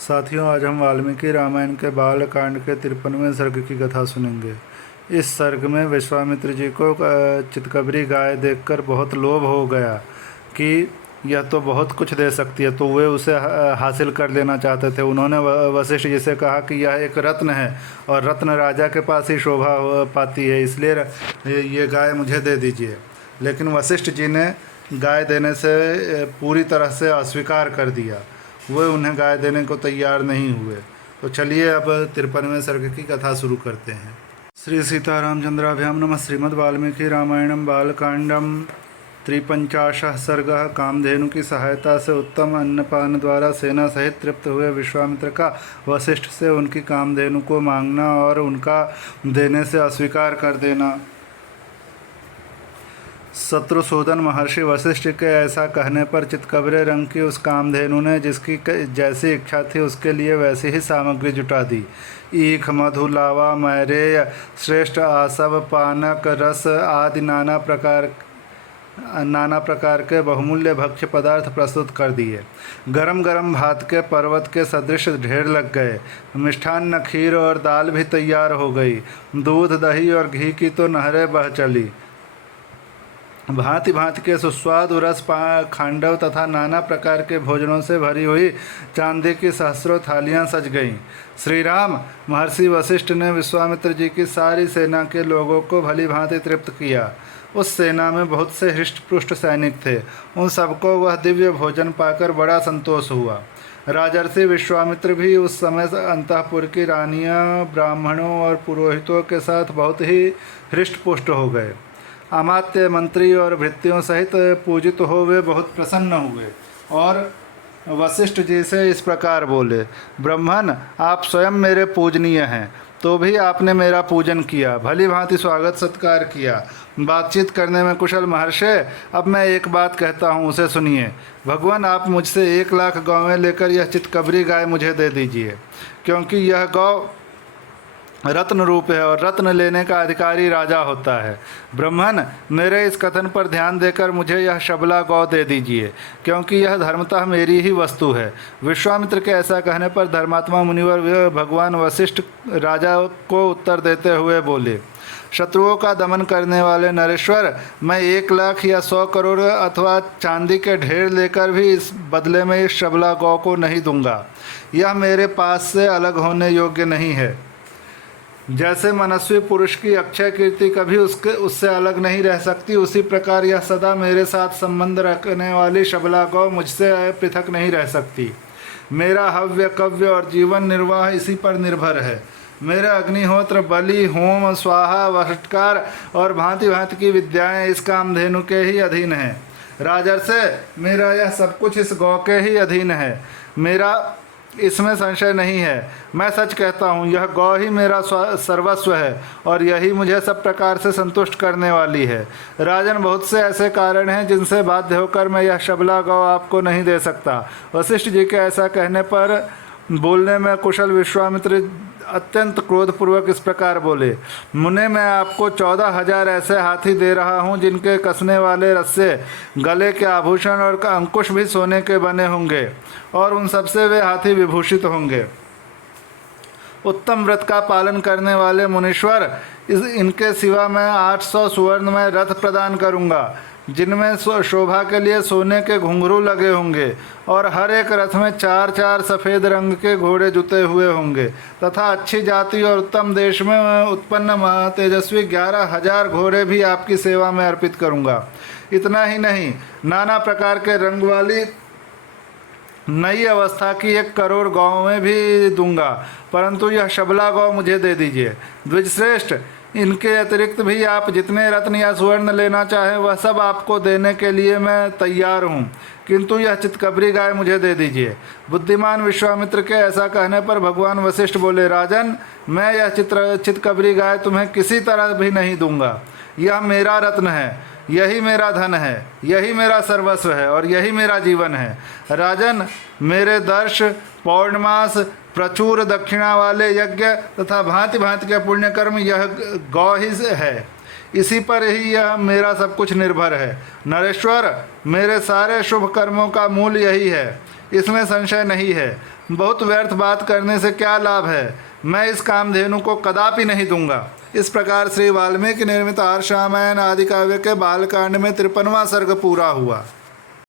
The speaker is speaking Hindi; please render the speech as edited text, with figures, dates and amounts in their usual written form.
साथियों, आज हम वाल्मीकि रामायण के बालकांड के 53वें सर्ग की कथा सुनेंगे। इस सर्ग में विश्वामित्र जी को चितकबरी गाय देखकर बहुत लोभ हो गया कि यह तो बहुत कुछ दे सकती है, तो वे उसे हासिल कर लेना चाहते थे। उन्होंने वशिष्ठ जी से कहा कि यह एक रत्न है और रत्न राजा के पास ही शोभा पाती है, इसलिए ये गाय मुझे दे दीजिए। लेकिन वशिष्ठ जी ने गाय देने से पूरी तरह से अस्वीकार कर दिया। वे उन्हें गाय देने को तैयार नहीं हुए। तो चलिए अब 53वें सर्ग की कथा शुरू करते हैं। श्री सीतारामचंद्राभ्याम नमः। श्रीमद् वाल्मीकि रामायणम बालकांडम 53 सर्गः। कामधेनु की सहायता से उत्तम अन्नपान द्वारा सेना सहित तृप्त हुए विश्वामित्र का वशिष्ठ से उनकी कामधेनु को मांगना और उनका देने से अस्वीकार कर देना। शत्रुसूदन महर्षि वशिष्ठ के ऐसा कहने पर चितकबरे रंग की उस कामधेनु ने जिसकी जैसी इच्छा थी उसके लिए वैसी ही सामग्री जुटा दी। ईख, मधु, लावा, मैरेय, श्रेष्ठ आसव, पानक, रस आदि नाना प्रकार के बहुमूल्य भक्ष्य पदार्थ प्रस्तुत कर दिए। गरम गरम भात के पर्वत के सदृश ढेर लग गए। मिष्ठान्न, खीर और दाल भी तैयार हो गई। दूध, दही और घी की तो नहरें बह चली। भांति भांति के सुस्वादु रस खांडव तथा नाना प्रकार के भोजनों से भरी हुई चांदी की सहस्रों थालियां सज गईं। श्री राम, महर्षि वशिष्ठ ने विश्वामित्र जी की सारी सेना के लोगों को भली भांति तृप्त किया। उस सेना में बहुत से हृष्ट-पुष्ट सैनिक थे। उन सबको वह दिव्य भोजन पाकर बड़ा संतोष हुआ। राजर्षि विश्वामित्र भी उस समय अंतःपुर की रानियां, ब्राह्मणों और पुरोहितों के साथ बहुत ही हृष्ट-पुष्ट हो गए। अमात्य, मंत्री और भृत्यों सहित पूजित हो वे बहुत प्रसन्न हुए और वशिष्ठ जी से इस प्रकार बोले, ब्रह्मन, आप स्वयं मेरे पूजनीय हैं, तो भी आपने मेरा पूजन किया, भली भांति स्वागत सत्कार किया, बातचीत करने में कुशल महर्षि। अब मैं एक बात कहता हूँ, उसे सुनिए। भगवान, आप मुझसे 1,00,000 गौवें लेकर यह चितकबरी गाय मुझे दे दीजिए, क्योंकि यह गौ रत्न रूप है और रत्न लेने का अधिकारी राजा होता है। ब्रह्मन, मेरे इस कथन पर ध्यान देकर मुझे यह शबला गौ दे दीजिए, क्योंकि यह धर्मतः मेरी ही वस्तु है। विश्वामित्र के ऐसा कहने पर धर्मात्मा मुनिवर भगवान वशिष्ठ राजा को उत्तर देते हुए बोले, शत्रुओं का दमन करने वाले नरेश्वर, मैं 1,00,000 या 100 करोड़ अथवा चांदी के ढेर लेकर भी इस बदले में इस शबला गौ को नहीं दूंगा। यह मेरे पास से अलग होने योग्य नहीं है। जैसे मनस्वी पुरुष की अक्षय कीर्ति कभी उससे अलग नहीं रह सकती, उसी प्रकार यह सदा मेरे साथ संबंध रखने वाली शबला गौ मुझसे पृथक नहीं रह सकती। मेरा हव्य, कव्य और जीवन निर्वाह इसी पर निर्भर है। मेरे अग्निहोत्र, बलि, होम, स्वाहा, वषटकार और भांति भांति की विद्याएं इस कामधेनु के ही अधीन हैं। राजर्षि, मेरा यह सब कुछ इस गौ के ही अधीन है, मेरा इसमें संशय नहीं है। मैं सच कहता हूँ, यह गौ ही मेरा सर्वस्व है और यही मुझे सब प्रकार से संतुष्ट करने वाली है। राजन, बहुत से ऐसे कारण हैं जिनसे बाध्य होकर मैं यह शबला गौ आपको नहीं दे सकता। वशिष्ठ जी के ऐसा कहने पर बोलने में कुशल विश्वामित्र अत्यंत क्रोधपूर्वक इस प्रकार बोले, मुने, मैं आपको 14,000 ऐसे हाथी दे रहा हूँ जिनके कसने वाले रस्से, गले के आभूषण और अंकुश भी सोने के बने होंगे और उन सबसे वे हाथी विभूषित होंगे। उत्तम व्रत का पालन करने वाले मुनीश्वर, इनके सिवा मैं 800 सुवर्णमय रथ प्रदान करूँगा, जिनमें शोभा के लिए सोने के घुंघरू लगे होंगे और हर एक रथ में 4-4 सफ़ेद रंग के घोड़े जुते हुए होंगे तथा अच्छी जाति और उत्तम देश में उत्पन्न तेजस्वी 11,000 घोड़े भी आपकी सेवा में अर्पित करूंगा। इतना ही नहीं, नाना प्रकार के रंग वाली नई अवस्था की 1 करोड़ गौवें भी दूंगा, परंतु यह शबला गौ मुझे दे दीजिए। द्विजश्रेष्ठ, इनके अतिरिक्त भी आप जितने रत्न या सुवर्ण लेना चाहें वह सब आपको देने के लिए मैं तैयार हूँ, किंतु यह चितकबरी गाय मुझे दे दीजिए। बुद्धिमान विश्वामित्र के ऐसा कहने पर भगवान वशिष्ठ बोले, राजन, मैं यह चितकबरी गाय तुम्हें किसी तरह भी नहीं दूंगा। यह मेरा रत्न है, यही मेरा धन है, यही मेरा सर्वस्व है और यही मेरा जीवन है। राजन, मेरे दर्श, पौर्णमास, प्रचुर दक्षिणा वाले यज्ञ तथा भांति भांति के पुण्यकर्म यह गौ ही है, इसी पर ही यह मेरा सब कुछ निर्भर है। नरेश्वर, मेरे सारे शुभ कर्मों का मूल यही है, इसमें संशय नहीं है। बहुत व्यर्थ बात करने से क्या लाभ है, मैं इस कामधेनु को कदापि नहीं दूंगा। इस प्रकार श्री वाल्मीकि निर्मित आर्ष रामायण आदि काव्य के बालकांड में 53वां सर्ग पूरा हुआ।